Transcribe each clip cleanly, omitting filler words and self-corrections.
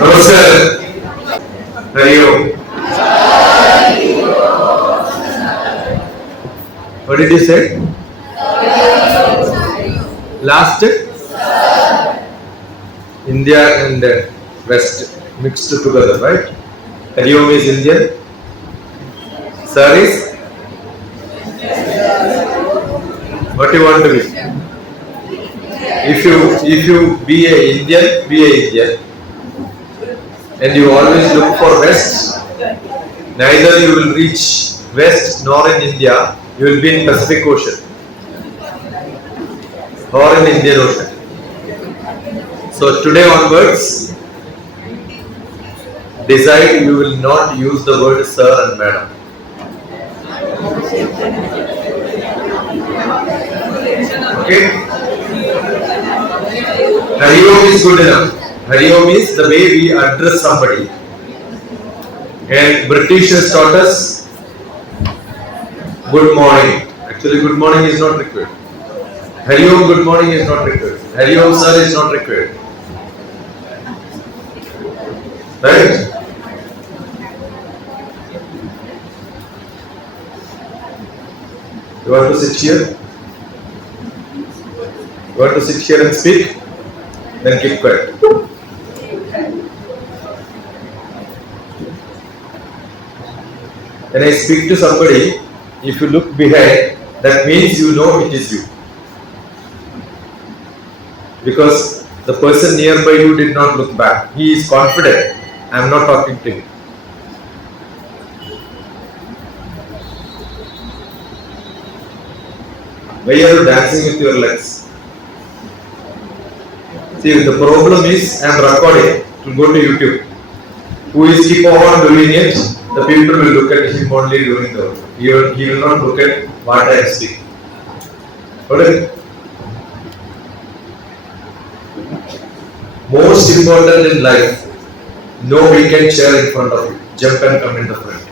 Namaskar. Hari Om. What did you say? Last? India and West mixed together, right? Hari Om is Indian. Sir is? What do you want to be? If you be a Indian. And you always look for West, neither you will reach West nor in India, you will be in Pacific Ocean or in Indian Ocean. So today onwards, decide you will not use the word sir and madam. Okay? Hari Om is good enough. Hari Om is the way we address somebody. And British has taught us good morning. Actually, good morning is not required. Hari Om, good morning is not required. Hari Om, sir is not required. Right? You want to sit here? You want to sit here and speak? Then keep quiet. When I speak to somebody, if you look behind, that means you know it is you. Because the person nearby you did not look back. He is confident. I am not talking to him. Why are you dancing with your legs? See, the problem is I am recording to go to YouTube. Who is keep on doing it? The people will look at him only during the work. He will not look at what I am speaking. What is it? Most important in life, no weekend chair in front of you. Jump and come in the front.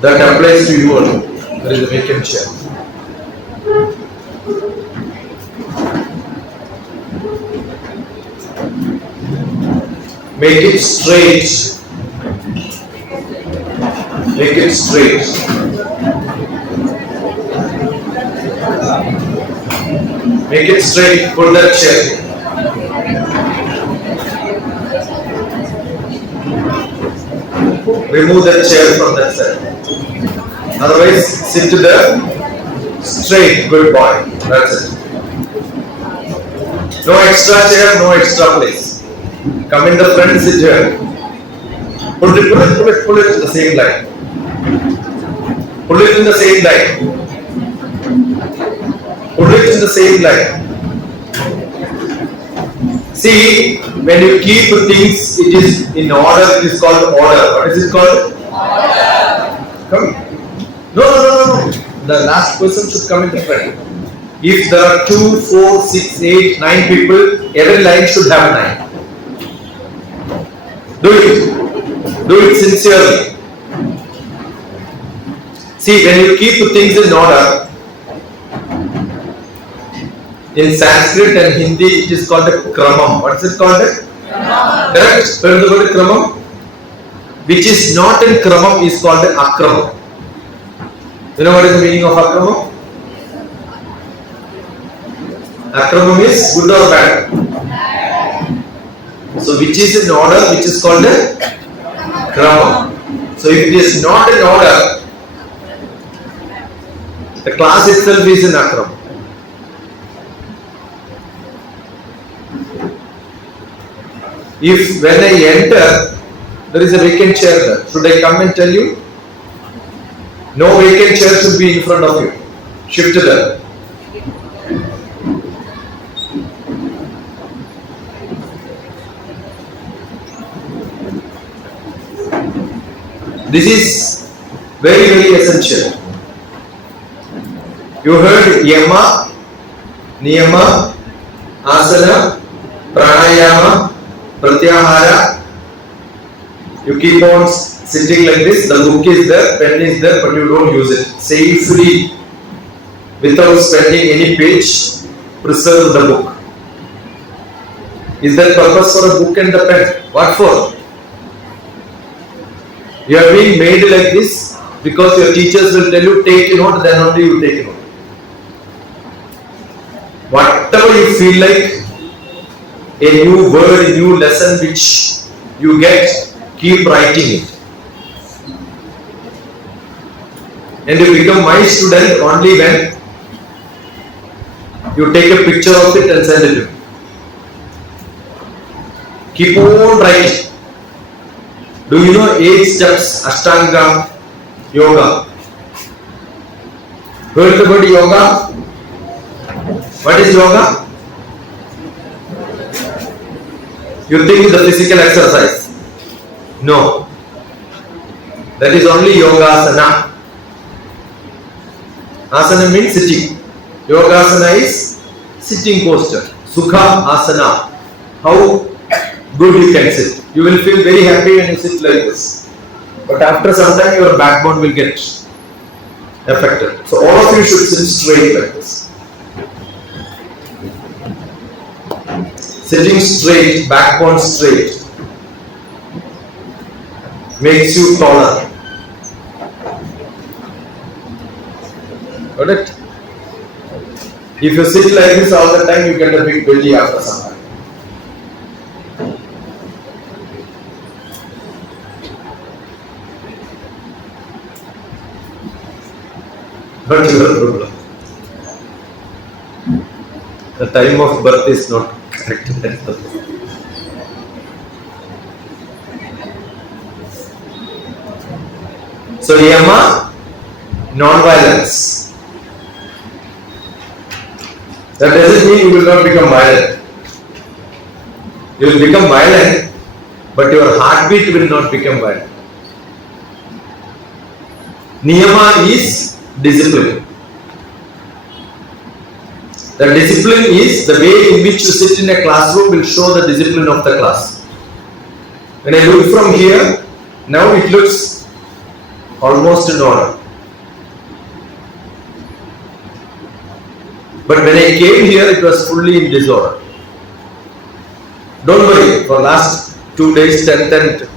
That applies to you also. There is a vacant chair. Make it straight. Make it straight. Make it straight. Put that chair. Remove that chair from that side. Otherwise, sit there. Straight. Good boy. That's it. No extra chair, no extra place. Come in the front, sit here. Pull it in the same line. Pull it in the same line. Put it in the same line. See, when you keep things, it is in order, it is called order. What is it called? Order. Come. No. The last person should come in the front. If there are 2, 4, 6, 8, 9 people, every line should have 9. Do it. Do it sincerely. See, when you keep things in order, in Sanskrit and Hindi, it is called a Kramam. What is it called? Kramam. Correct? Heard the word Kramam? Which is not in Kramam is called an Akramam. You know what is the meaning of Akramam? Akramam is good or bad? So which is in order, which is called a Kramam. So if it is not in order, the class itself is in Akramam. If when I enter, there is a vacant chair there, should I come and tell you? No vacant chair should be in front of you. Shift there. This is very, very essential. You heard Yama, Niyama, Asana, Pranayama, Pratyahara. You keep on sitting like this. The book is there, pen is there, but you don't use it. Safely, without spending any page, preserve the book. Is that purpose for a book and the pen? What for? You are being made like this because your teachers will tell you take a note, then only you take a note. Whatever you feel like, a new word, a new lesson which you get, keep writing it. And you become my student only when you take a picture of it and send it to me. Keep on writing. Do you know 8 steps Ashtanga Yoga? Heard about yoga? What is yoga? You think the physical exercise? No. That is only yogasana. Asana means sitting. Yogasana is sitting posture. Sukha asana. How good you can sit. You will feel very happy when you sit like this. But after some time your backbone will get affected. So all of you should sit straight like this. Sitting straight, backbone straight, makes you taller. Got it? If you sit like this all the time, you get a big belly after some time. But your problem. The time of birth is not correct. So Yama, non-violence. That doesn't mean you will not become violent. You will become violent, but your heartbeat will not become violent. Niyama is discipline. The discipline is the way in which you sit in a classroom will show the discipline of the class. When I look from here, now it looks almost in order. But when I came here, it was fully in disorder. Don't worry, for last 2 days, 10th and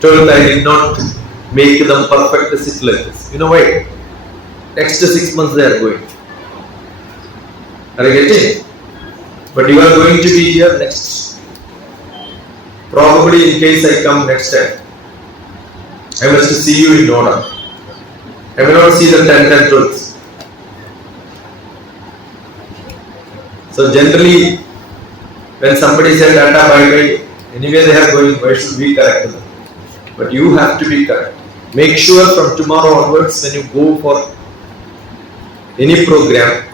12th, I did not make them perfect to sit like this. You know why? Next 6 months they are going. Are you getting? But you are going to be here next. Probably in case I come next time, I must see you in order. I may not see the 10th and 12th. So generally, when somebody said Tata bye bye, anyway they are going, why should we correct them? But you have to be correct. Make sure from tomorrow onwards, when you go for any program,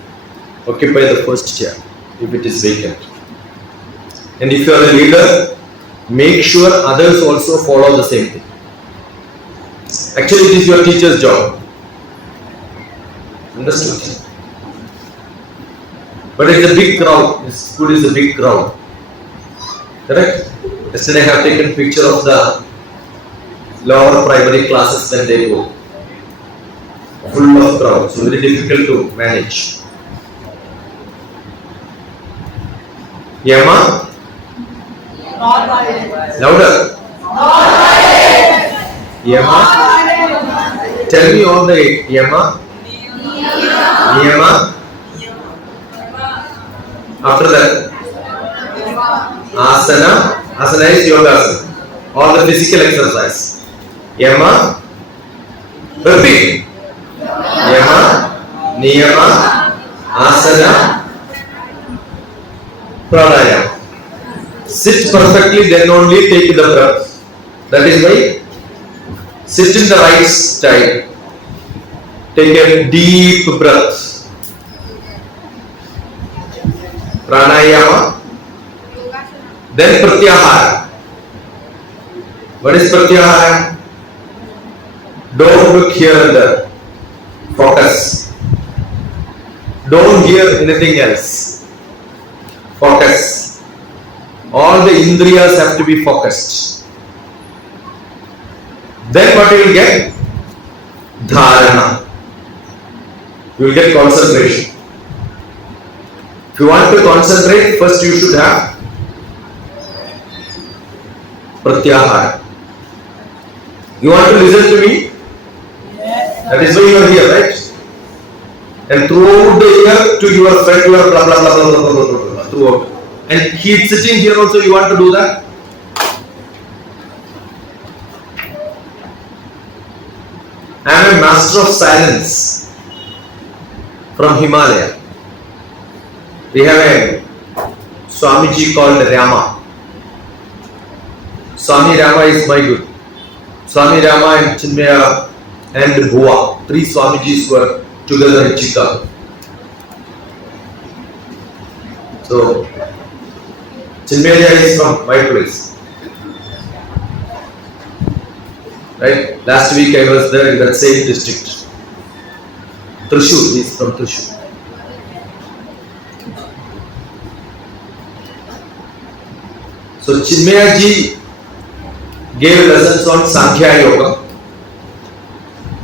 occupy the first chair if it is vacant. And if you are a leader, make sure others also follow the same thing. Actually, it is your teacher's job. Understood? But it's a big crowd. School is a big crowd. Correct? Yesterday I have taken picture of the lower primary classes when they go. Full of crowd. So very difficult to manage. Yama? Louder. Yama? Tell me all the 8. Yama? Niyama? After that, asana. Asana is yoga. All the physical exercise. Yama. Repeat. Yama, Niyama, Asana, Pranayama. Sit perfectly, then only take the breath. That is why sit in the right style. Take a deep breath. Pranayama, then Pratyahara. What is Pratyahara? Don't look here and there. Focus. Don't hear anything else. Focus. All the indriyas have to be focused. Then what you will get? Dharana. You will get concentration. If you want to concentrate, first you should have pratyahara. You want to listen to me? Yes, That is why you are here, right? And throughout the year to your friend, you are blah blah blah blah blah blah blah blah throughout. And he is sitting here also, you want to do that? I am a master of silence from Himalaya. We have a Swamiji called Rama. Swami Rama is my guru. Swami Rama and Chinmaya and Bhuva, 3 Swamijis were together in Chicago. So, Chinmaya is from my place. Right? Last week I was there in that same district. Thrissur, he is from Thrissur. So, Chinmaya ji gave lessons on Sankhya Yoga,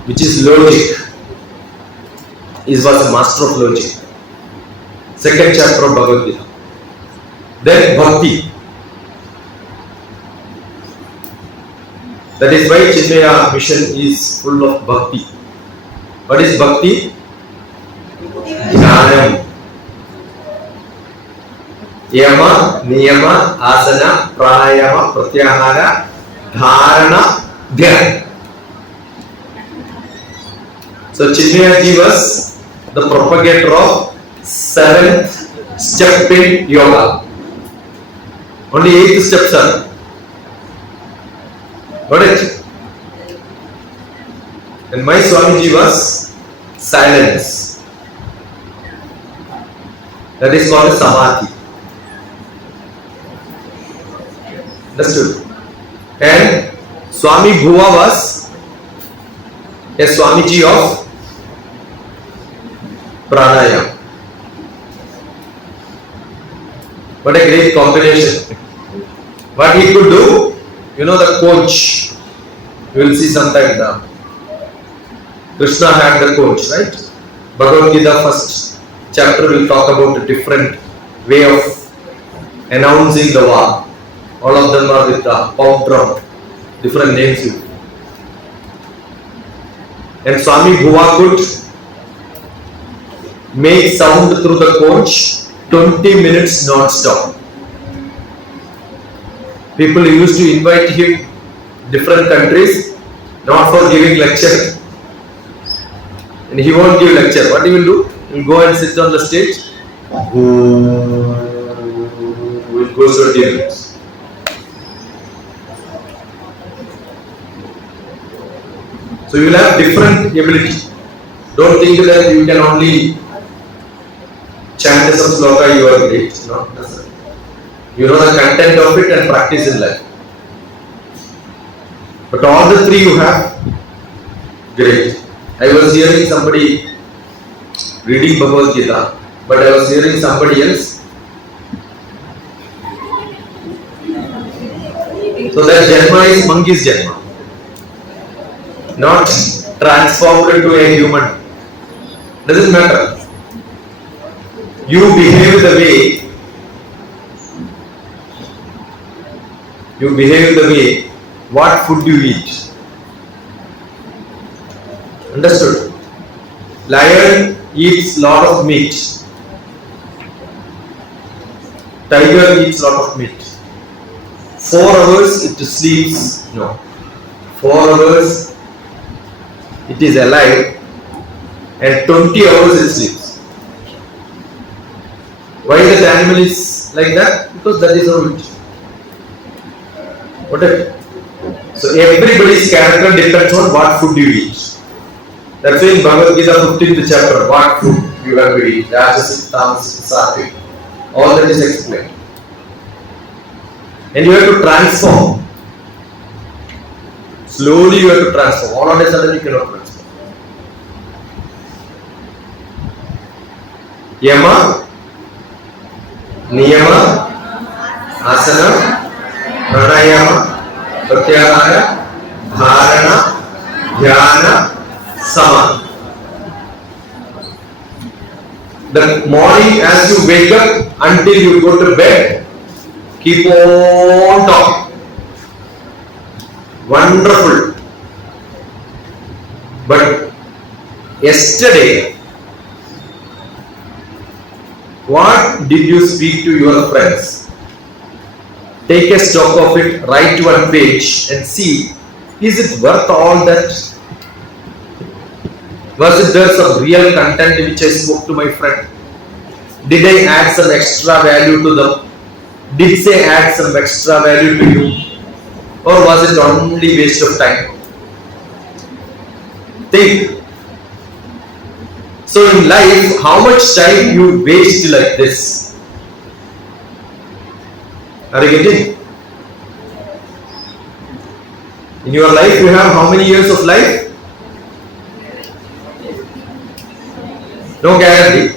which is logic. He was a master of logic. 2nd chapter of Bhagavad Gita. Then Bhakti. That is why Chinmaya mission is full of Bhakti. What is Bhakti? Jnanam. Yama, Niyama, Asana, Pranayama, Pratyahara, Dharana, Dhyana. So Chinmaya ji was the propagator of 7th step in yoga. Only 8th steps are. Got it? And my Swamiji was silence. That is called Samadhi. Understood? And Swami Bhuva was a Swamiji of Pranayama. What a great combination. What he could do, you know, the coach, you will see sometime now. Krishna had the coach, right? Bhagavad Gita first chapter will talk about a different way of announcing the war. All of them are with the pop drum, different names. And Swami Bhuva could make sound through the coach 20 minutes non-stop. People used to invite him different countries, not for giving lecture. And he won't give lecture. What he will do? He will go and sit on the stage. Will go 20 minutes. So you will have different ability. Don't think that you can only chant some sloka, you are great. No, that's it. You know the content of it and practice in life. But all the 3 you have, great. I was hearing somebody reading Bhagavad Gita, but I was hearing somebody else. So that Janma is monkey's Janma. Not transformed into a human. Doesn't matter. You behave the way what food you eat. Understood? Lion eats lot of meat. Tiger eats lot of meat. 4 hours it sleeps. No. 4 hours it is alive and 20 hours it sleeps. Why that animal is like that? Because that is how it is. What is it? So everybody's character depends on what food you eat. That's why in Bhagavad Gita 15th chapter, what food you have to eat. Rajasic, Tamasic, Sattvic. All that is explained. And you have to transform. Slowly you have to transform. All of a sudden you cannot transform. Yama, Niyama, Asana, Pranayama, Pratyahara, Dharana, Dhyana, Sama. The morning as you wake up until you go to bed, keep on talking. Wonderful. But yesterday, what did you speak to your friends? Take a stock of it, write one page and see, is it worth all that? Was it there some real content which I spoke to my friend? Did I add some extra value to them? Did they add some extra value to you? Or was it only waste of time? Think. So in life, how much time you waste like this? Are you getting? In your life, you have how many years of life? No guarantee.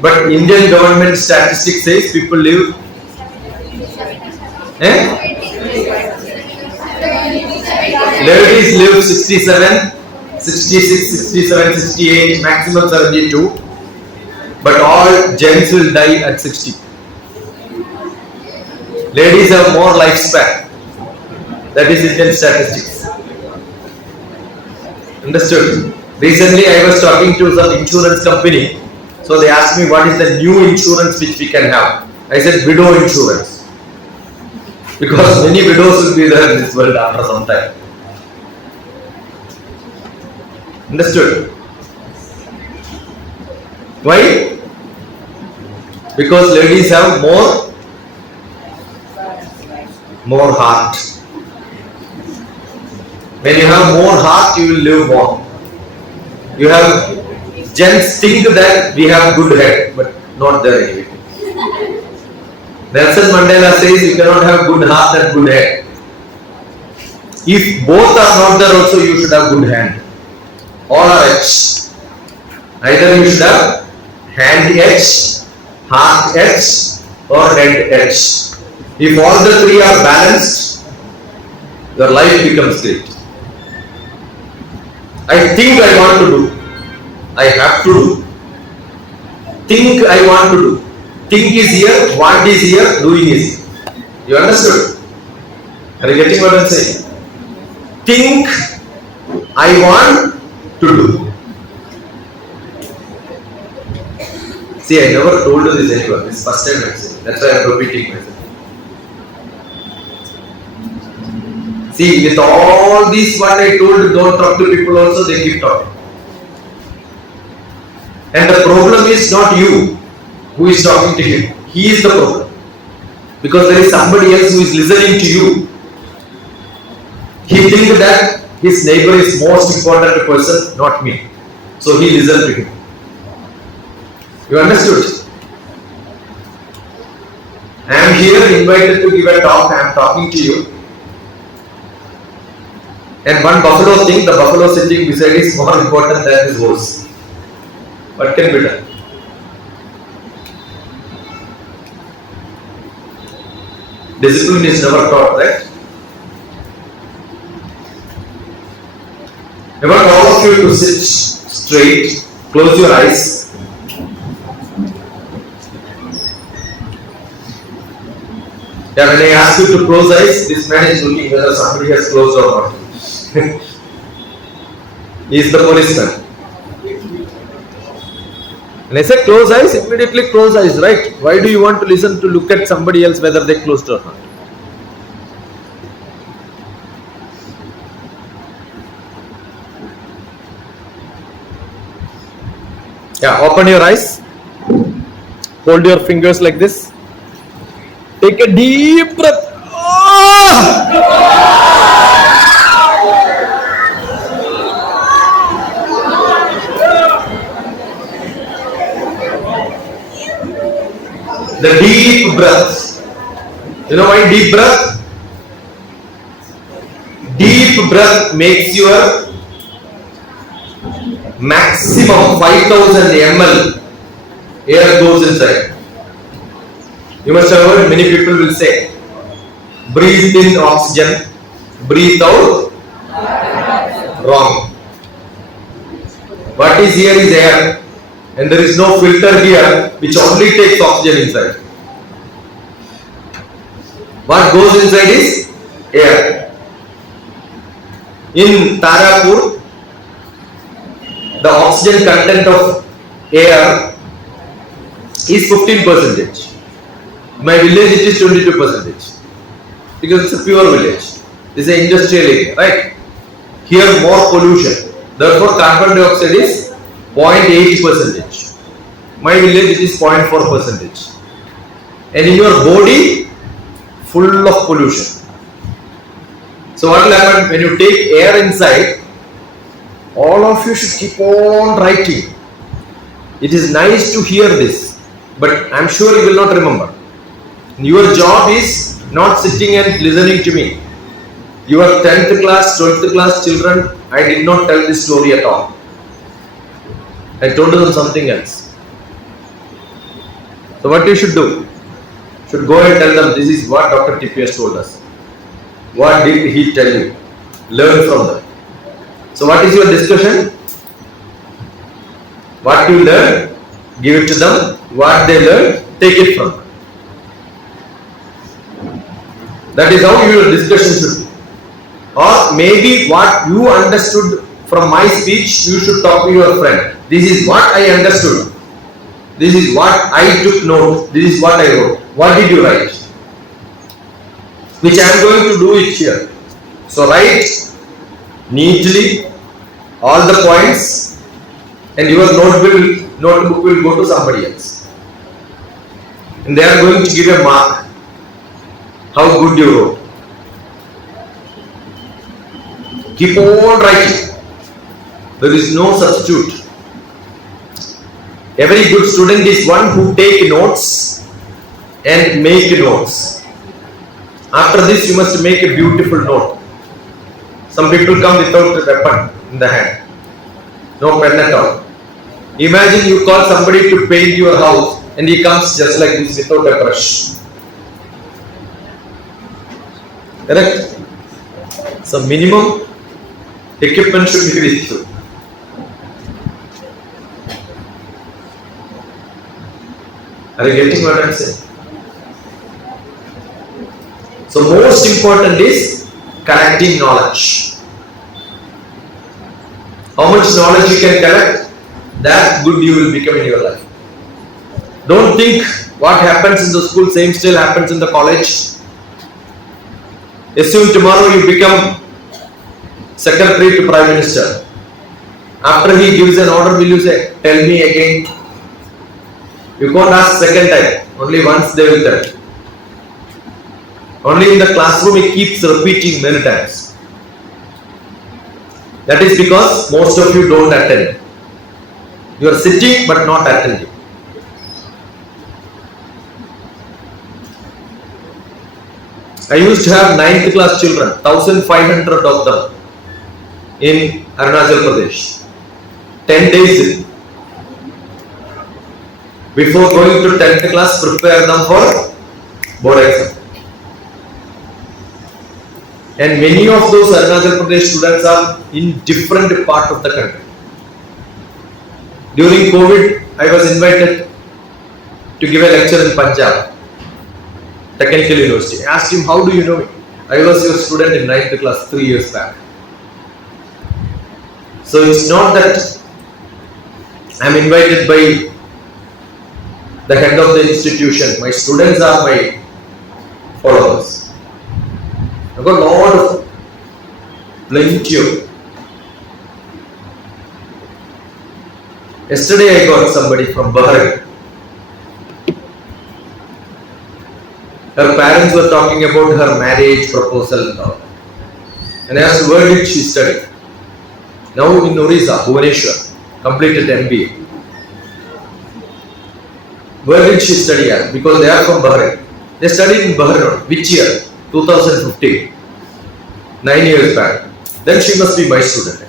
But Indian government statistics says people live. Ladies live 67, 66, 67, 68, maximum 72. But all gents will die at 60. Ladies have more lifespan. That is Indian statistics. Understood? Recently I was talking to some insurance company. So they asked me what is the new insurance which we can have. I said widow insurance. Because many widows will be there in this world after some time. Understood? Why? Because ladies have more heart. When you have more heart, you will live more. You have gents think that we have good head, but not there anyway. Nelson Mandela says you cannot have good heart and good head. If both are not there also, you should have good hand. All are edge. Either you should have hand edge, heart edge or head edge. If all the three are balanced, your life becomes great. I think I want to do. I have to do. Think I want to do. Think is here, want is here, doing is here. You understood? Are you getting what I am saying? Think I want to do. See, I never told you this anyone. This is first time I am saying. That's why I am repeating myself. See, with all this what I told you, don't talk to people also, they keep talking. And the problem is not you who is talking to him. He is the problem. Because there is somebody else who is listening to you. He thinks that his neighbor is most important person, not me. So he listens to him. You understood? I am here invited to give a talk. I am talking to you. And one buffalo thing, the buffalo sitting beside is more important than his horse. What can be done? Discipline is never taught, right? I want all of you to sit straight, close your eyes. Yeah, when I ask you to close eyes, this man is looking whether somebody has closed or not. He is the policeman. When I say close eyes, immediately close eyes, right? Why do you want to listen to look at somebody else whether they closed or not? Yeah, open your eyes. Hold your fingers like this. Take a deep breath. The deep breath. You know why deep breath? Deep breath makes your maximum 5000 ml air goes inside. You must have heard many people will say, breathe in oxygen, breathe out. Wrong. What is here is air. And there is no filter here which only takes oxygen inside. What goes inside is air. In Tarapur, the oxygen content of air is 15%. My village it is 22%. Because it's a pure village. This is an industrial area, right? Here more pollution. Therefore, carbon dioxide is 0.8%. My village it is 0.4%. And in your body, full of pollution. So what will happen when you take air inside? All of you should keep on writing. It is nice to hear this, but I am sure you will not remember. Your job is not sitting and listening to me. Your 10th class, 12th class children, I did not tell this story at all. I told them something else. So what you should do? Should go and tell them this is what Dr. TPS told us. What did he tell you? Learn from them. So what is your discussion? What you learn, give it to them. What they learn, take it from them. That is how your discussion should be. Or maybe what you understood from my speech, you should talk to your friend. This is what I understood. This is what I took note. This is what I wrote. What did you write? Which I am going to do it here. So write neatly all the points, and your notebook will go to somebody else. And they are going to give a mark. How good you wrote. Keep on writing. There is no substitute. Every good student is one who take notes and make notes. After this, you must make a beautiful note. Some people come without a weapon in the hand. No pen at all. Imagine you call somebody to paint your house and he comes just like this without a brush. Correct? So minimum equipment should be with you. Are you getting what I am saying? So most important is collecting knowledge. How much knowledge you can collect, that good you will become in your life. Don't think what happens in the school same still happens in the college. Assume tomorrow you become secretary to Prime Minister. After he gives an order, will you say, tell me again? You can't ask second time. Only once they will tell. Only in the classroom he keeps repeating many times. That is because most of you don't attend. You are sitting but not attending. I used to have 9th class children, 1500 of them in Arunachal Pradesh. 10 days before going to 10th class, prepare them for board exam. And many of those Arunachal Pradesh students are in different part of the country. During COVID, I was invited to give a lecture in Punjab, Technical University. I asked him, how do you know me? I was your student in 9th class 3 years back. So it's not that I am invited by the head of the institution. My students are my followers. I've got a lot of plenty of. Yesterday I got somebody from Bahrain. Her parents were talking about her marriage proposal and all. And I asked, where did she study? Now in Orissa, Bhubaneswar, completed MBA. Where did she study at? Because they are from Bahrain. They studied in Bahrain. Which year? 2015. 9 years back. Then she must be my student.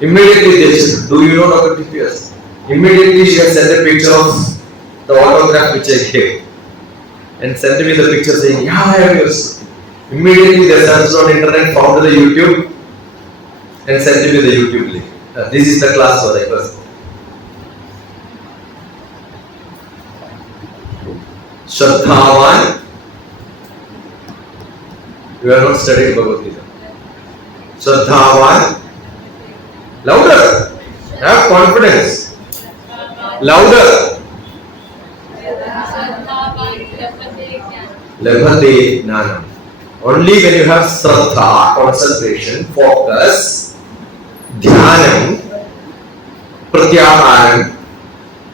Immediately they said, do you know Dr. TPS? Immediately she has sent a picture of the autograph which I gave. And sent me the picture saying, yeah, I am your student. Immediately they searched on internet, found the YouTube and sent me the YouTube link. This is the class where I was. Shraddhavan, you have not studied Bhagavad Gita. Shraddhavan. Louder. Have confidence. Louder. Labhate Jnanam. Only when you have Shraddha, concentration, focus, Dhyanam, Pratyaharam,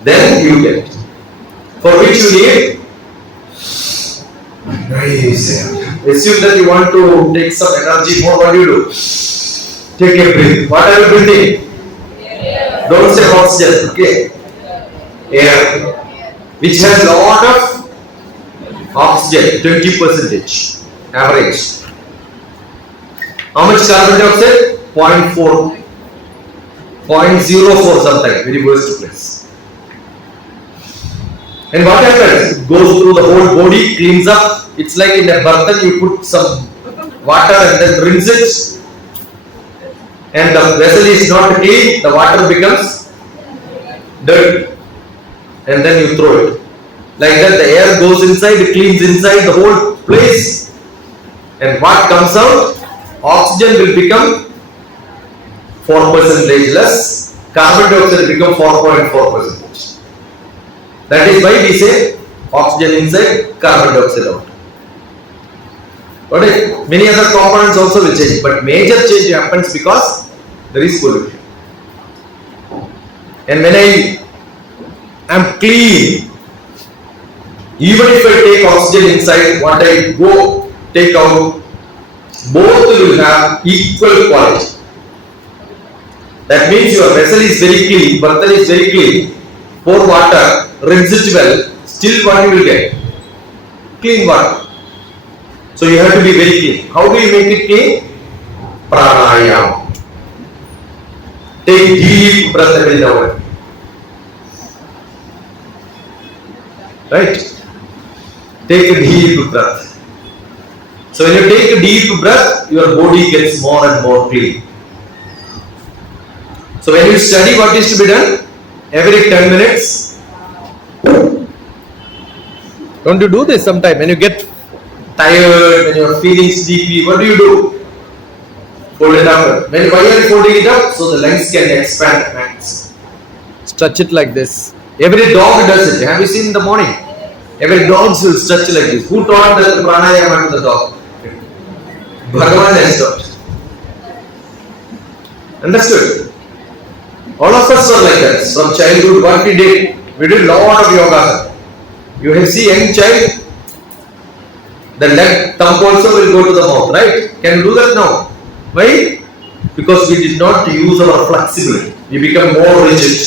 then you get. For which you need? Assume that you want to take some energy more. What do you do? Take a breath. What are you breathing? Air. Don't say oxygen. Okay. Air. Which has a lot of oxygen. 20% average. How much carbon dioxide? 0.4. 0.04 sometimes. Very worst place. And what happens? It goes through the whole body, cleans up. It's like in a burtan, you put some water and then rinse it. And the vessel is not clean, the water becomes dirt. And then you throw it. Like that, the air goes inside, it cleans inside the whole place. And what comes out? Oxygen will become 4% less. Carbon dioxide will become 4.4%. That is why we say oxygen inside, carbon dioxide out. Okay. Many other components also will change, but major change happens because there is pollution. And when I am clean, even if I take oxygen inside, what I go take out, both will have equal quality. That means your vessel is very clean, burtan is very clean. Pour water, rinse it well, still what you will get? Clean water. So you have to be very clean. How do you make it clean? Pranayama. Take deep breath every now and then. Right? Take a deep breath. So when you take a deep breath, your body gets more and more clean. So when you study what is to be done, every 10 minutes, don't you do this sometime? When you get tired, when you are feeling sleepy, what do? Fold it up. Why are you folding it up? So the legs can expand max. Stretch it like this. Every dog does it. Have you seen in the morning? Every dog will stretch like this. Who taught the pranayama to the dog? Bhagavan has taught. Understood? All of us are like that. From childhood, what we did a lot of yoga. You have seen young child, the leg thumb also will go to the mouth, right? Can you do that now? Why? Because we did not use our flexibility. We become more rigid.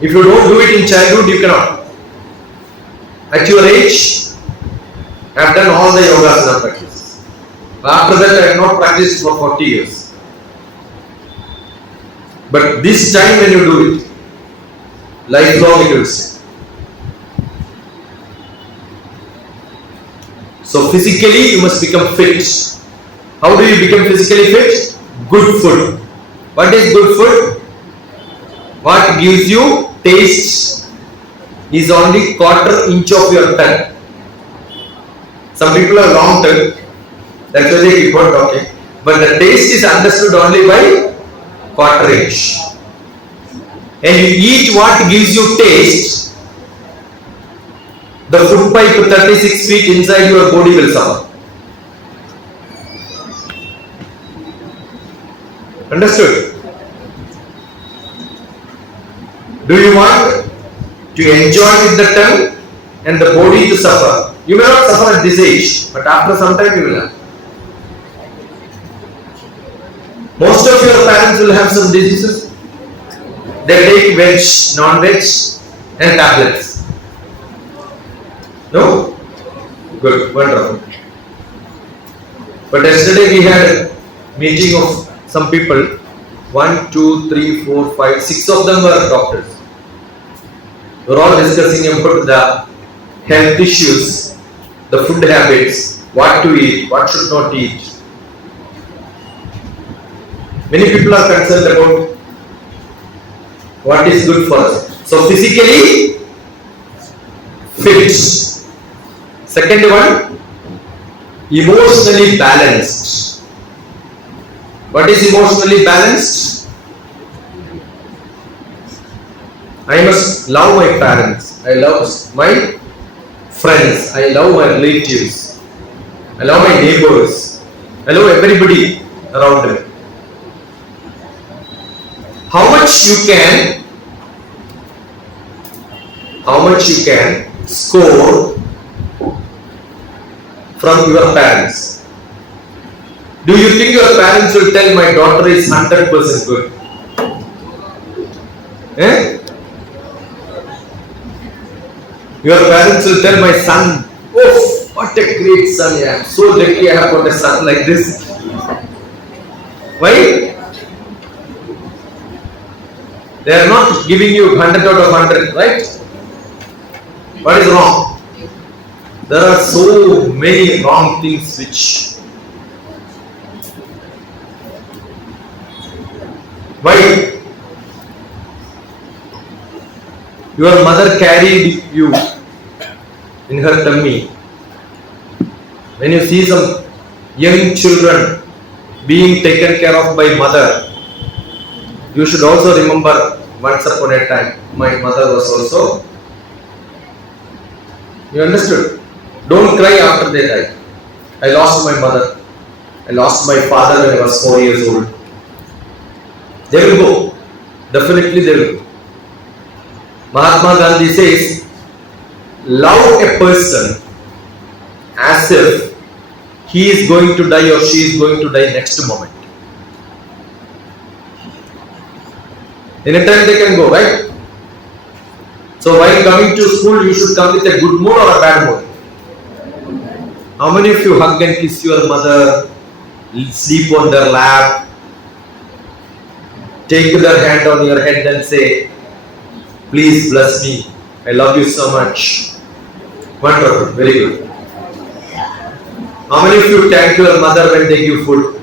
If you don't do it in childhood, you cannot. At your age, I have done all the yoga practice. After that, I have not practiced for 40 years. But this time when you do it, lifelong it will stay. So physically you must become fit. How do you become physically fit? Good food. What is good food? What gives you taste is only quarter inch of your tongue. Some people have long tongue. That's why they keep on talking. But the taste is understood only by quarter inch. And you eat what gives you taste. The food pipe 36 feet inside your body will suffer. Understood? Do you want to enjoy with the tongue and the body to suffer? You may not suffer at this age, but after some time you will have. Most of your parents will have some diseases. They take veg, non-veg and tablets. No? Good, wonderful. But yesterday we had a meeting of some people. 1, 2, 3, 4, 5, 6 of them were doctors. We were all discussing about the health issues, the food habits, what to eat, what should not eat. Many people are concerned about what is good for us. So physically fit. Second one, emotionally balanced. What is emotionally balanced? I must love my parents. I love my friends. I love my relatives. I love my neighbors. I love everybody around me. How much you can score from your parents? Do you think your parents will tell my daughter is 100% good? Eh? Your parents will tell my son, oh, what a great son, yeah. I'm so lucky I have got a son like this. Why? They are not giving you 100 out of 100, right? What is wrong? There are so many wrong things which. Why? Your mother carried you in her tummy. When you see some young children being taken care of by mother, you should also remember once upon a time my mother was also. You understood? Don't cry after they die. I lost my mother. I lost my father when I was 4 years old. They will go. Definitely they will go. Mahatma Gandhi says, love a person as if he is going to die or she is going to die next moment. Anytime they can go, right? So while coming to school, you should come with a good mood or a bad mood. How many of you hug and kiss your mother, sleep on their lap, take their hand on your head and say, please bless me, I love you so much. Wonderful, very good. How many of you thank your mother when they give food?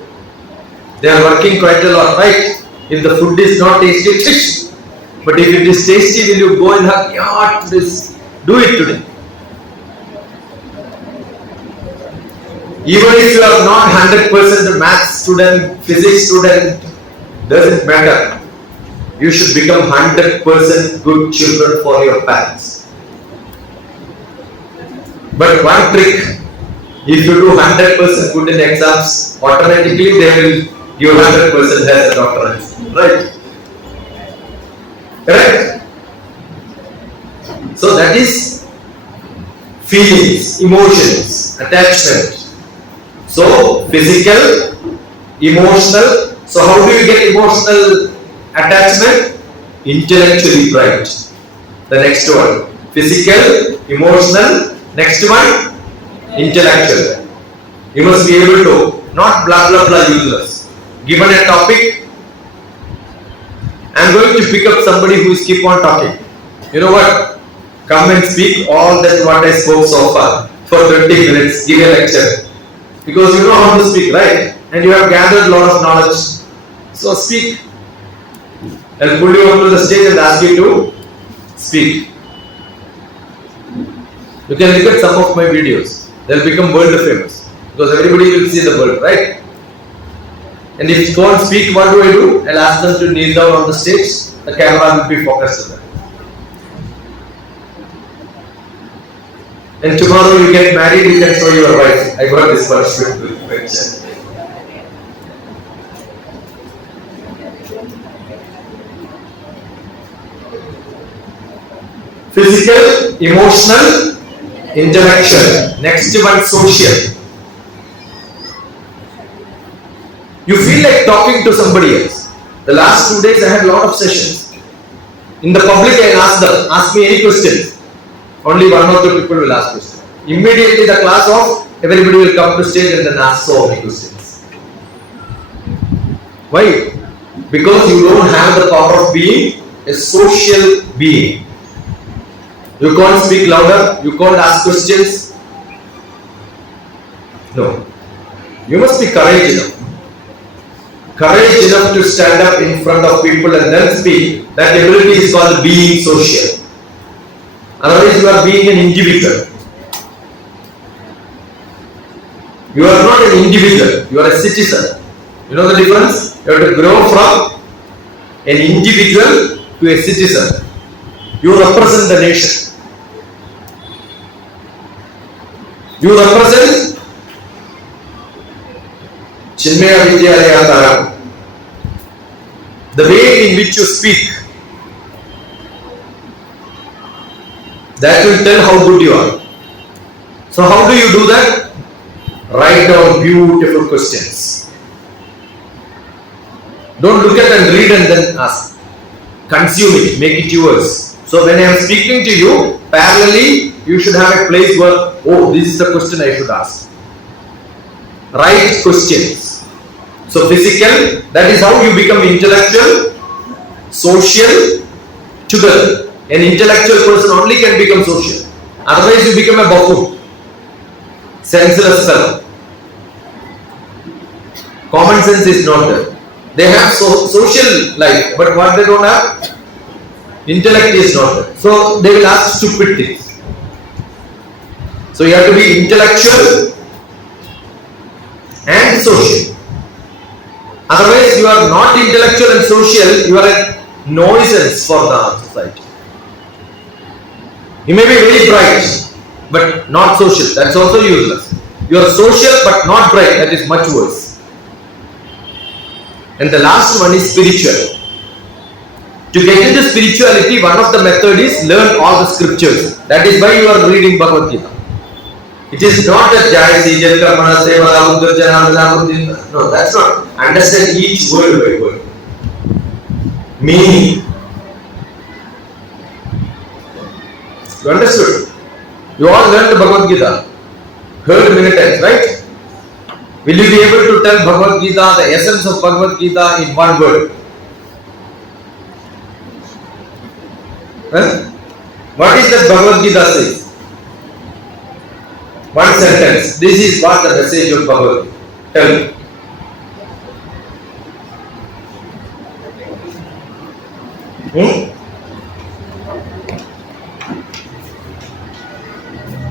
They are working quite a lot, right? If the food is not tasty, but if it is tasty, will you go and hug? Yeah, please do it today. Even if you are not 100% math student, physics student, doesn't matter. You should become 100% good children for your parents. But one trick, if you do 100% good in exams, automatically they will give 100% as a doctorate. Right? Correct? So that is feelings, emotions, attachment. So physical, emotional. So how do you get emotional attachment? Intellectually bright. The next one. Physical, emotional. Next one. Intellectual. You must be able to, not blah blah blah useless. Given a topic, I am going to pick up somebody who is keep on talking. You know what? Come and speak all that what I spoke so far for 20 minutes. Give a lecture. Because you know how to speak, right? And you have gathered a lot of knowledge. So speak. I'll pull you up to the stage and ask you to speak. You can look at some of my videos. They'll become world famous. Because everybody will see the world, right? And if you can't speak, what do? I'll ask them to kneel down on the stage. The camera will be focused on them. And tomorrow you get married, you can show your wife. I got this first. Physical, emotional, intellectual. Next one, social. You feel like talking to somebody else. The last 2 days I had a lot of sessions. In the public I asked them, ask me any questions. Only 1 or 2 people will ask questions. Immediately the class off, everybody will come to stage and then ask so many questions. Why? Because you don't have the power of being a social being. You can't speak louder, you can't ask questions. No. You must be courageous enough. Courage enough to stand up in front of people and then speak. That ability is called being social. Otherwise you are being an individual. You are not an individual, you are a citizen. You know the difference? You have to grow from an individual to a citizen. You represent the nation. You represent Chinmaya Vidyalaya Tarapur. The way in which you speak, that will tell how good you are. So how do you do that? Write down beautiful questions. Don't look at and read and then ask. Consume it, make it yours. So when I am speaking to you, parallelly, you should have a place where, oh, this is the question I should ask. Write questions. So physical, that is how you become intellectual, social, together. An intellectual person only can become social. Otherwise you become a buffoon, senseless fellow. Common sense is not there. They have social life, but what they don't have? Intellect is not there. So they will ask stupid things. So you have to be intellectual and social. Otherwise you are not intellectual and social, you are a nuisance for the society. You may be very bright, but not social. That's also useless. You are social but not bright. That is much worse. And the last one is spiritual. To get into spirituality, one of the methods is learn all the scriptures. That is why you are reading Bhagavad Gita. It is not a Jai Sijal Kamana Seva Ramudra. No, that's not. Understand each word by word. Meaning. You understood? You all learned Bhagavad Gita. Heard many times, right? Will you be able to tell Bhagavad Gita, the essence of Bhagavad Gita in one word? Huh? What is that Bhagavad Gita says? One sentence. This is what the message of Bhagavad Gita. Tell me.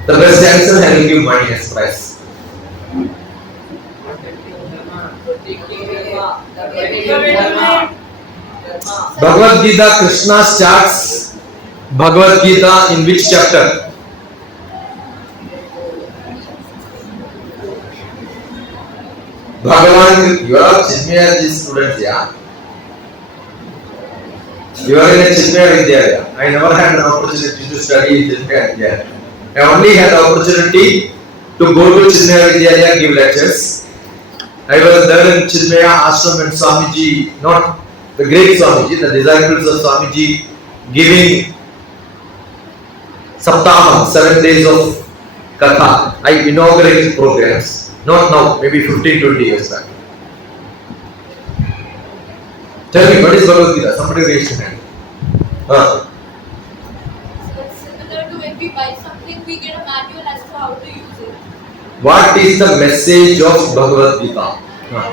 The best answer I will give money as price. Bhagavad Gita, Krishna starts Bhagavad Gita in which chapter? Bhagavan, you are Chinmaya students, yeah? You are in a Chinmaya Vidyalaya. I never had an opportunity to study in Chinmaya Vidyalaya. I only had the opportunity to go to Chinmaya Vidyalaya, give lectures. I was there in Chinmaya Ashram and Swamiji, not the great Swamiji, the disciples of Swamiji, giving Saptama, 7 days of Katha. I inaugurated programs. Not now, maybe 15-20 years back. Tell me, what is Bhagavad Gita? Somebody raised your hand. So it's similar to when we buy something, we get a manual as to how to use it. What is the message of Bhagavad Gita? How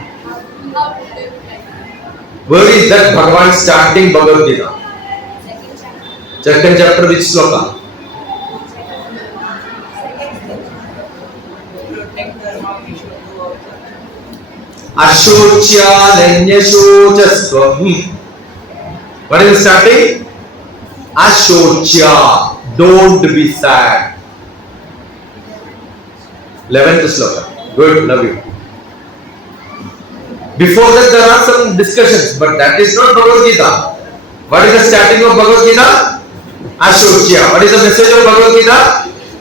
to live life. Where is that Bhagavan starting Bhagavad Gita? Second chapter, which sloka? Ashocya Lanyashocasva. What is the starting? Ashocya. Don't be sad. 11th sloka. Good, love you. Before that there are some discussions, but that is not Bhagavad Gita. What is the starting of Bhagavad Gita? Ashocya. What is the message of Bhagavad Gita?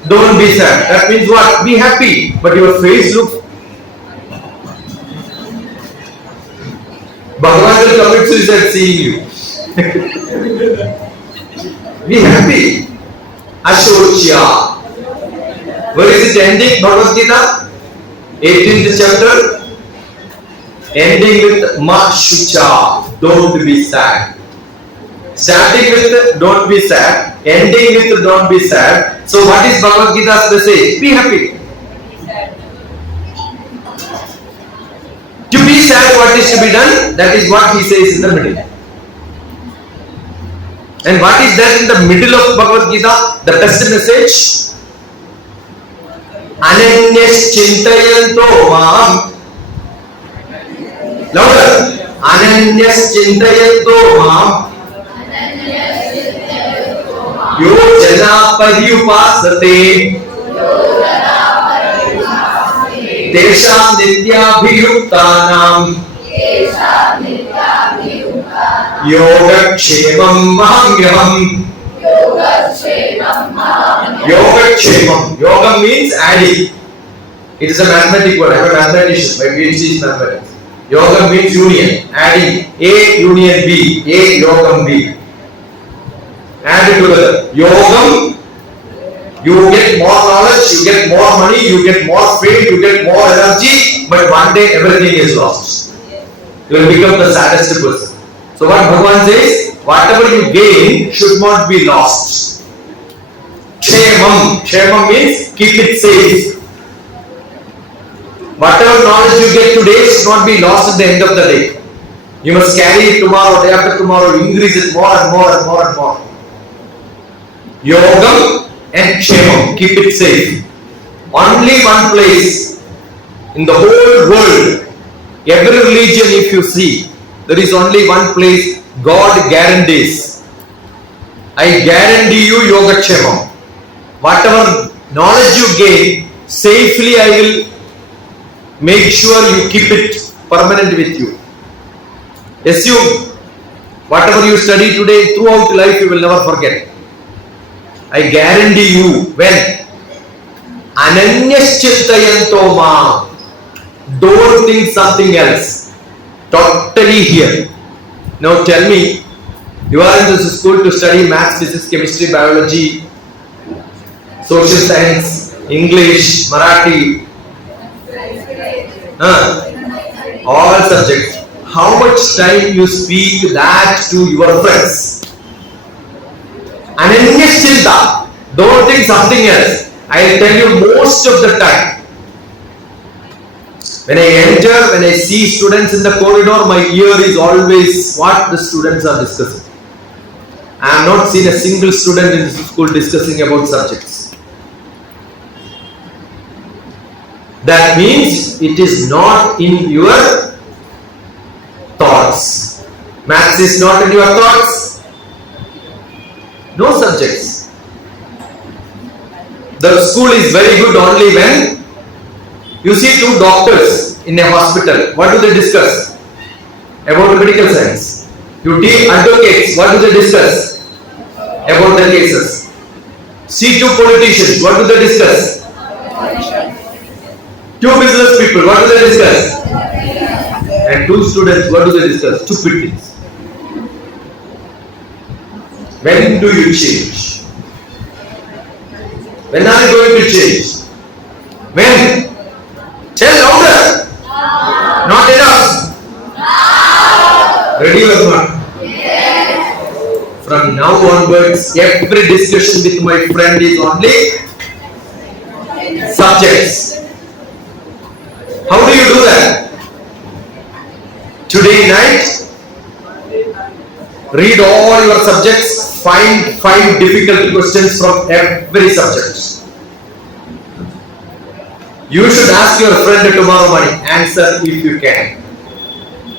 Don't be sad. That means what? Be happy. But your face looks... Bhagavan will commit suicide seeing you. Be happy. Ashocya. Where is it ending? Bhagavad Gita? 18th chapter. Ending with Ma Shucha. Don't be sad. Starting with don't be sad. Ending with don't be sad. So what is Bhagavad Gita's message? Be happy. To be sad, what is to be done? That is what he says in the middle. And what is that in the middle of Bhagavad Gita? The best message? Ananyas chintayanto mam Louder. Ananyas chintayanto mam. Yo jana paryupasate. Tesham nityabhiyuktanam. Yogakshemam mahamyam. Yogakshemam. Yoga means adding. It is a mathematical word. I am a mathematician. My PhD is mathematics. Yoga means union. Adding A union B. A yogam B. Add it together. Yogam. You get more knowledge, you get more money, you get more fame, you get more energy, but one day everything is lost. You will become the saddest person. So what Bhagavan says, whatever you gain should not be lost. Kshemam. Kshemam means keep it safe. Whatever knowledge you get today should not be lost at the end of the day. You must carry it tomorrow, day after tomorrow, increase it more and more and more and more. Yogam and Kshemam, keep it safe. Only one place in the whole world, every religion if you see, there is only one place God guarantees. I guarantee you Yogakshemam. Whatever knowledge you gain, safely I will make sure you keep it permanent with you. Assume whatever you study today, throughout life you will never forget. I guarantee you when Ananyas Chintayanto Ma. Don't think something else. Totally here. Now tell me, you are in this school to study maths, physics, chemistry, biology, social science, English, Marathi, all subjects. How much time you speak that to your friends? Ananyas Chinta. Don't think something else. I will tell you most of the time. When I enter, when I see students in the corridor, my ear is always what the students are discussing. I have not seen a single student in this school discussing about subjects. That means it is not in your thoughts. Maths is not in your thoughts. No subjects. The school is very good only when you see two doctors in a hospital. What do they discuss? About medical science. You see advocates. What do they discuss? About the cases. See two politicians. What do they discuss? Two business people. What do they discuss? And two students. What do they discuss? Stupid things. When do you change? When are you going to change? When? Tell louder. Not enough. Ready or not? Yes. From now onwards, every discussion with my friend is only subjects. How do you do that? Today night, read all your subjects, find 5 difficult questions from every subject. You should ask your friend tomorrow morning, answer if you can.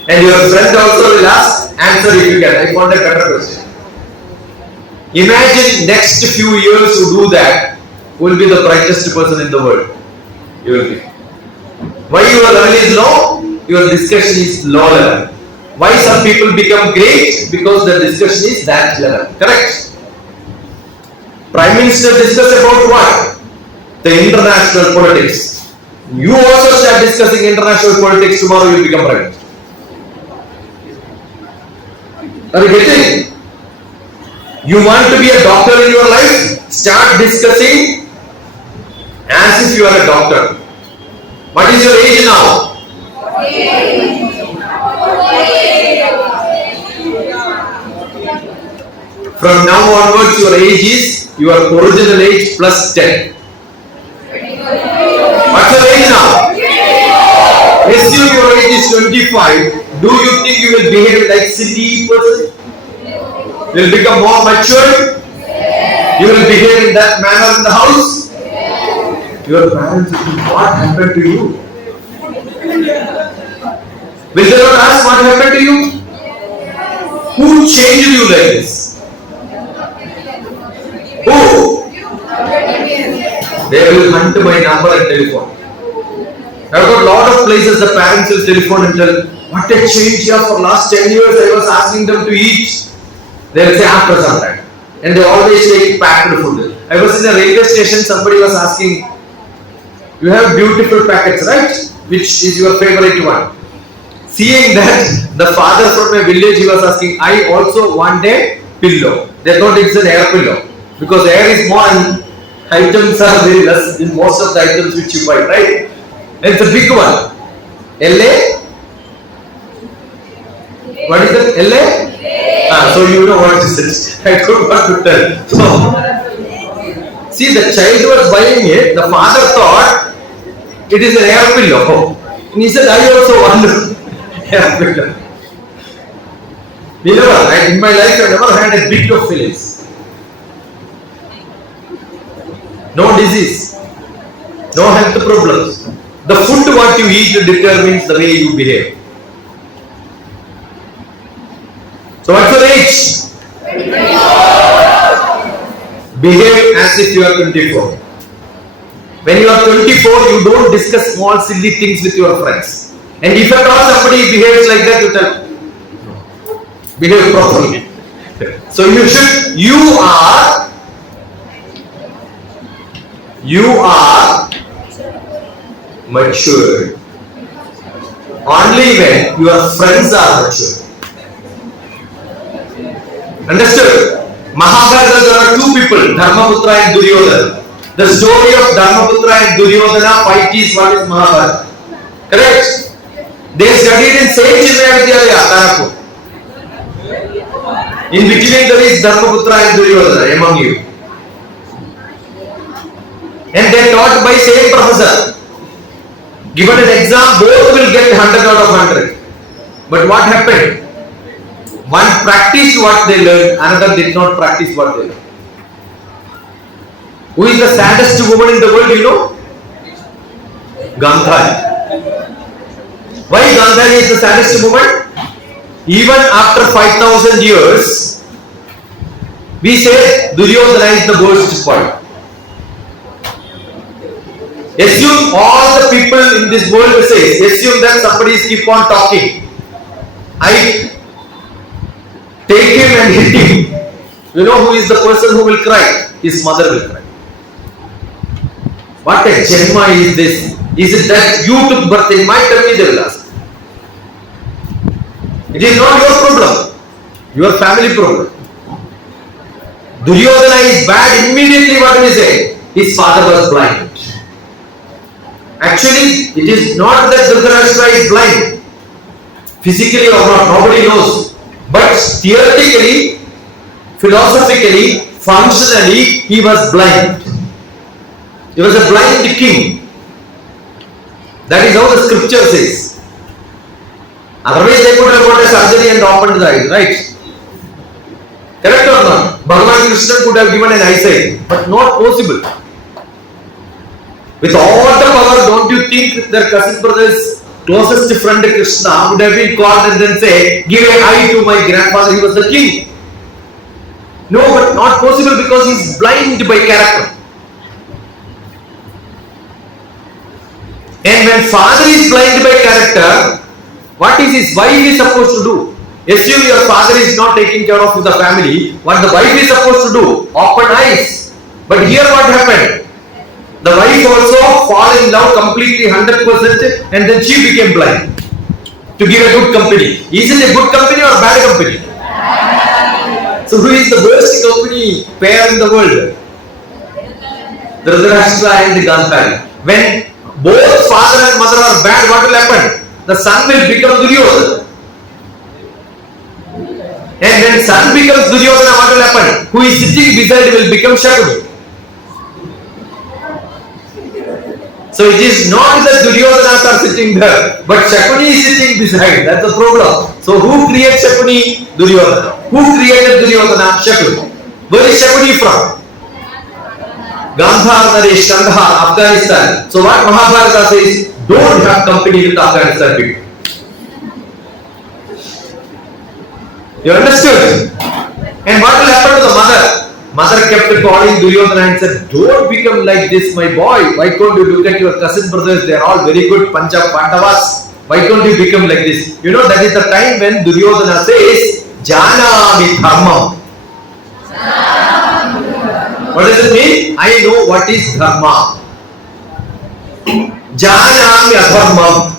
And your friend also will ask, answer if you can. I want a better question. Imagine next few years you do that, who will be the brightest person in the world? You will be. Why your level is low? Your discussion is low level. Why some people become great? Because the discussion is that level. Correct? Prime Minister discuss about what? The international politics. You also start discussing international politics, tomorrow you will become prime minister. Are you getting? You want to be a doctor in your life? Start discussing as if you are a doctor. What is your age now? From now onwards, your age is your original age plus 10. What's your age now? Assume your age is 25. Do you think you will behave like silly person? You will become more mature? You will behave in that manner in the house? Your parents will think, what happened to you? Will they not ask what happened to you? Who changed you like this? Who? They will hunt my number and telephone. I've got a lot of places the parents will telephone and tell, what a change here for last 10 years I was asking them to eat. They will say after some time. And they always take packed food. I was in a railway station, somebody was asking, you have beautiful packets, right? Which is your favorite one? Seeing that, the father from a village, he was asking, I also want a pillow. They thought it's an air pillow. Because air is more and items are very less in most of the items which you buy, right? And it's a big one. LA? What is it? LA? So you know what is it. I don't want to tell. So, see, the child was buying it. The father thought it is an air pillow. And he said, I also want air pillow. In my life, I never had a bit of feelings. No disease. No health problems. The food what you eat determines the way you behave. So what's your age? 24. Behave as if you are 24. When you are 24, you don't discuss small silly things with your friends. And if at all somebody behaves like that, you tell, no, behave properly. So you are mature only when your friends are mature. Understood? Mahabharata, there are two people, Dharmaputra and Duryodhana. The story of Dharmaputra and Duryodhana fight is what is Mahabharata. Correct? They studied in same Chinmaya Vidyalaya, TARAPUR. In between there is Dharmaputra and Duryodhana among you. And they taught by same professor. Given an exam, both will get 100 out of 100. But what happened? One practiced what they learned, another did not practice what they learned. Who is the saddest woman in the world, you know? Gandhari. Why Gandhari is the saddest woman? Even after 5,000 years, we say Duryodhana is the worst spoiled. Assume all the people in this world say, assume that somebody keep on talking. I take him and hit him. You know who is the person who will cry? His mother will cry. What a Janma is this? Is it that you took birth in my tummy? They will ask. It is not your problem. Your family problem. Duryodhana is bad. Immediately what we say? His father was blind. Actually, it is not that DrTPS is blind. Physically or not, nobody knows. But theoretically, philosophically, functionally, he was blind. He was a blind king. That is how the scripture says. Otherwise, they could have got a surgery and opened the eyes, right? Correct or not? Bhagavan Krishna could have given an eyesight, but not possible. With all the power, don't you think their cousin brother's closest friend Krishna would have been called and then say, give an eye to my grandfather, he was the king. No, but not possible because he is blind by character. And when father is blind by character, what is his wife is supposed to do? Assume your father is not taking care of the family, what the wife is supposed to do? Open eyes. But here what happened? The wife also fall in love completely 100% and then she became blind to give a good company. Is it a good company or bad company? So who is the worst company pair in the world? DrTPS and Gandhari. When both father and mother are bad, what will happen? The son will become Duryodhana. And when son becomes Duryodhana, what will happen? Who is sitting beside will become Shakuni. So it is not that Duryodanas are sitting there, but Shakuni is sitting beside. That's the problem. So who created Shakuni? Duryodhana. Who created Duryodhana? Shakuni. Where is Shakuni from? Gandhar, Naresh, Kandahar, Afghanistan. So what Mahabharata says, don't have company with Afghanistan people. You understood? And what will happen to the mother? Mother kept calling Duryodhana and said, don't become like this, my boy. Why can't you look at your cousin brothers? They are all very good Pancha Pandavas. Why can't you become like this? You know, that is the time when Duryodhana says, Janami Dharmam. What does it mean? I know what is Dharma. Janami Adharmam.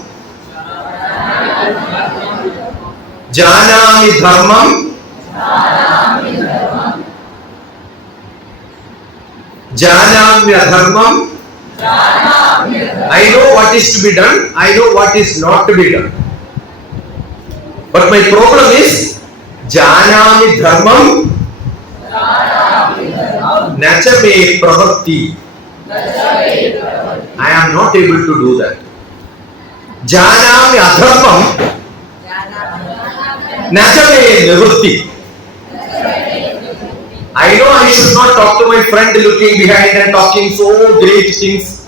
Janami Dharmam. Janami Adharmam. I know what is to be done. I know what is not to be done. But my problem is Janami Dharmam. Nachame Pravatti. I am not able to do that. Janami Adharmam. Nachame Nivrutti. I know I should not talk to my friend looking behind and talking so great things.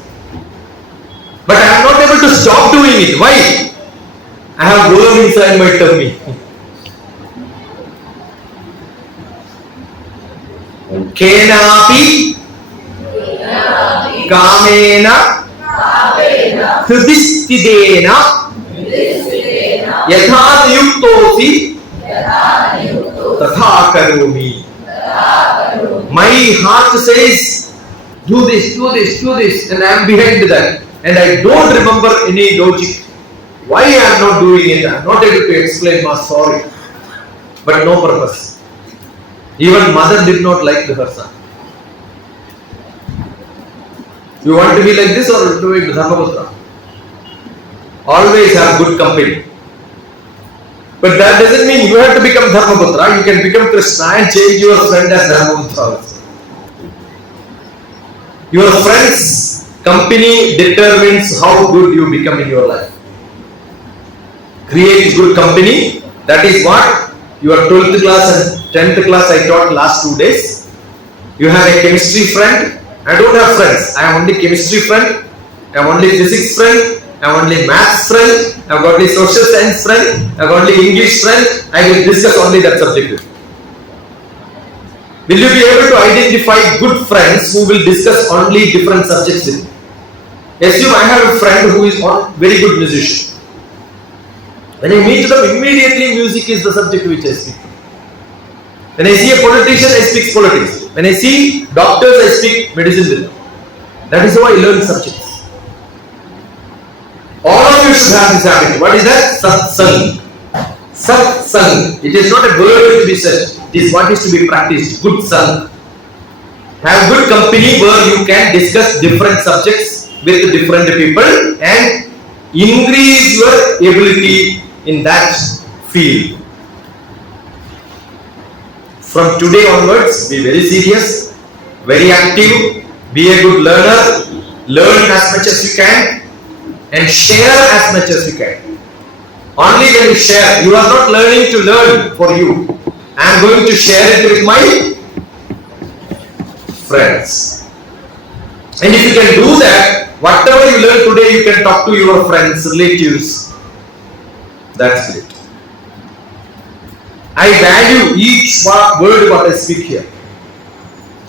But I am not able to stop doing it. Why? I have worm inside my tummy. Kenapi Kamena Hridistidena Yatha Yuktosi Tatha Karumi. My heart says, do this, do this, do this, and I am behind that. And I don't remember any logic. Why I am not doing it? I am not able to explain my sorry. But no purpose. Even mother did not like her son. You want to be like this or do it Dharmaputra? Always have good company. But that doesn't mean you have to become Dharmaputra. You can become Krishna and change your friend as Dharmaputra also. Your friend's company determines how good you become in your life. Create good company. That is what your 12th class and 10th class I taught last 2 days. You have a chemistry friend. I don't have friends. I am only chemistry friend. I am only physics friend. I am only maths friend. I have got only social science friend. I have got only English friend. I will discuss only that subject. Will you be able to identify good friends who will discuss only different subjects with you? Assume I have a friend who is a very good musician. When I meet them, immediately music is the subject which I speak. When I see a politician, I speak politics. When I see doctors, I speak medicine with them. That is how I learn subjects. All of you should have this habit. What is that? Sathsang. Sathsang. It is not a word to be said. It is what is to be practiced. Good sang. Have good company where you can discuss different subjects with different people and increase your ability in that field. From today onwards, be very serious, very active, be a good learner, learn as much as you can and share as much as you can. Only when you share, you are not learning to learn for you. I am going to share it with my friends. And if you can do that, whatever you learn today, you can talk to your friends, relatives. That's it. I value each word what I speak here.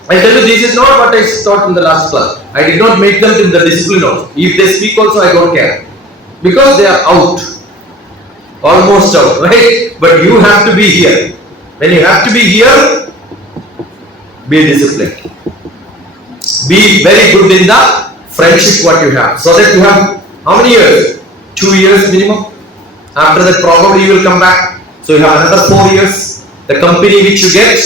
I tell you, this is not what I taught in the last class. I did not make them in the discipline also. If they speak also, I don't care. Because they are out. Almost out, right? But you have to be here. When you have to be here, be disciplined. Be very good in the friendship what you have. So that you have, how many years? 2 years minimum. After that probably you will come back. So you have another 4 years. The company which you get,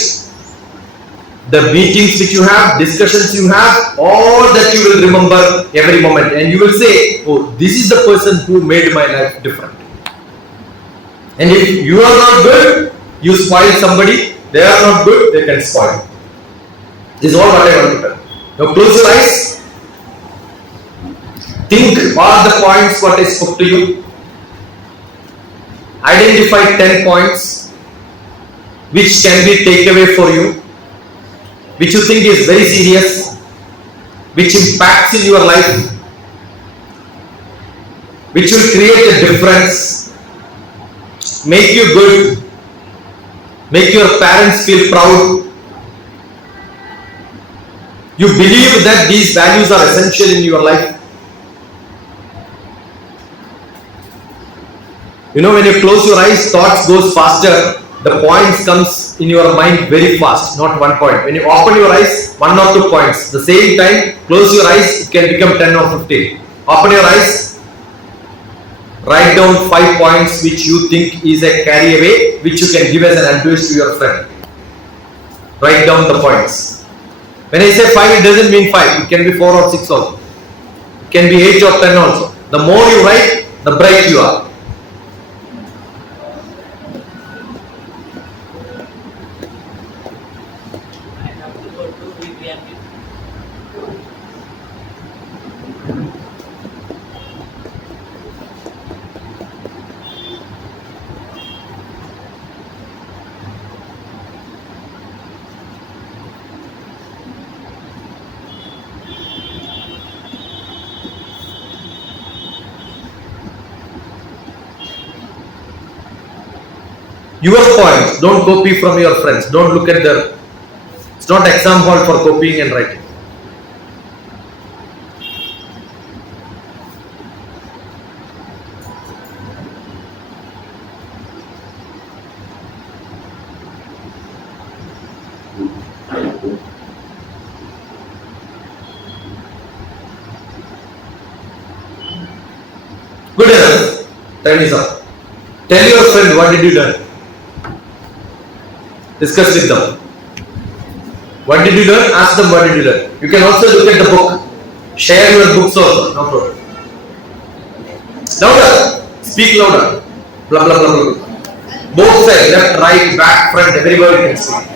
the meetings which you have, discussions you have, all that you will remember every moment. And you will say, oh, this is the person who made my life different. And if you are not good, you spoil somebody. They are not good, they can spoil. This is all what I want to tell. Now close your eyes. Think all the points what I spoke to you. Identify 10 points which can be takeaway for you, which you think is very serious, which impacts in your life, which will create a difference, make you good, Make your parents feel proud. You believe that these values are essential in your life. You know, when you close your eyes, thoughts goes faster. The points comes in your mind very fast, not one point. When you open your eyes, 1 or 2 points. The same time, close your eyes, it can become 10 or 15. Open your eyes, write down 5 points which you think is a carry away, which you can give as an advice to your friend. Write down the points. When I say 5, it doesn't mean 5. It can be 4 or 6 also. It can be 8 or 10 also. The more you write, the bright you are. Your points, don't copy from your friends. Don't look at the. It's not exam hall for copying and writing. Good enough. Time is up. Tell your friend what did you learn. Discuss with them. What did you learn? Ask them what did you learn. You can also look at the book. Share your books also. No problem. Louder. Speak louder. Blah blah blah blah. Both sides, left, right, back, front, everybody can speak.